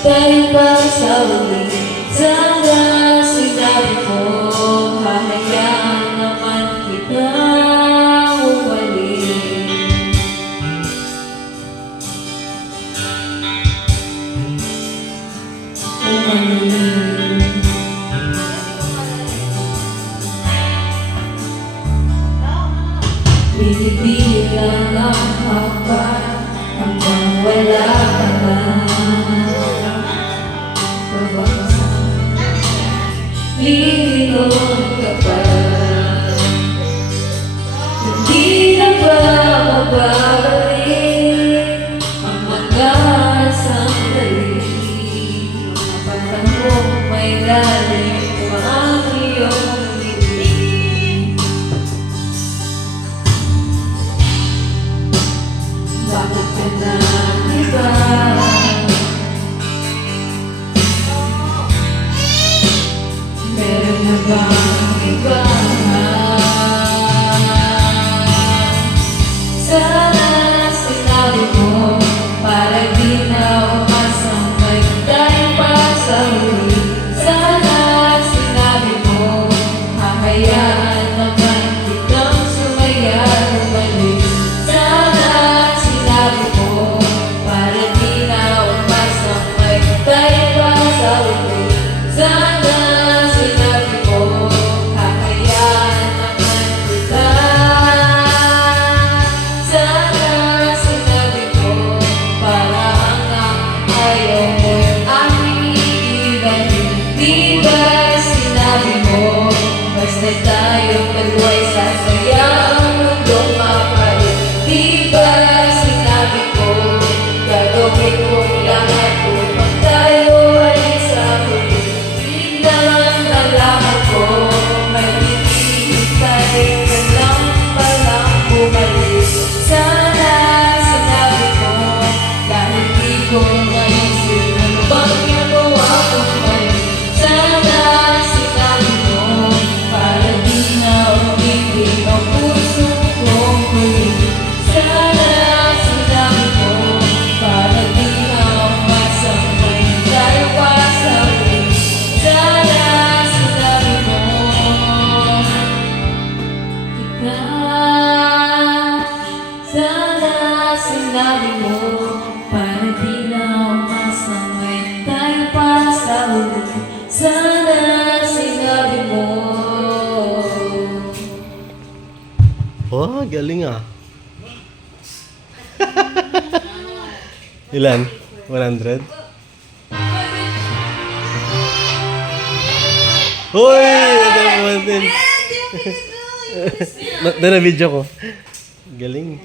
tayo pa sa uli. Sana sinabi ko, hahayaan naman kita umalik. Binibilang ang haba hanggang wala ka na. Lilingon ka pa, hindi na ba mababalik ang mga sandali, mga panahong may lalim ang iyong bibig. Bakit ka na iba? Meron na bang iba? Sana sinabi mo para di na umasang may tayo pa sa huli. Sana sinabi mo hahayaan naman kitang sumaya umalik. Sana sinabi mo para di na umasang may tayo pa sa huli. Sana sinabi ko, hahayaan naman kita. Sana sinabi ko, parang ang ayaw mo'y aking iibahin. Di ba sinabi mo, basta tayong dalawa sasaya ang mundong mapait. Di ba sinabi ko, gagawin kong lahat upang tayo ay sa huli. Nalaman ko, may hinihintay ka lang palang bumalik. Sana sinabi ko, dahil di ko naisip ano bang ginagawa kong mali. Sana sinabi mo, para di na umitin ang puso kong huli. Sana sinabi mo, para di na umasang may tayo pa sa huli. Sana sinabi mo kita. Sana sinabi mo para di na umasang may tayo pa sa huli. Sana sinabi mo. Oh, galing ah. Ilan? 100? Hoy! Ito naman din. Na video ko. Galing.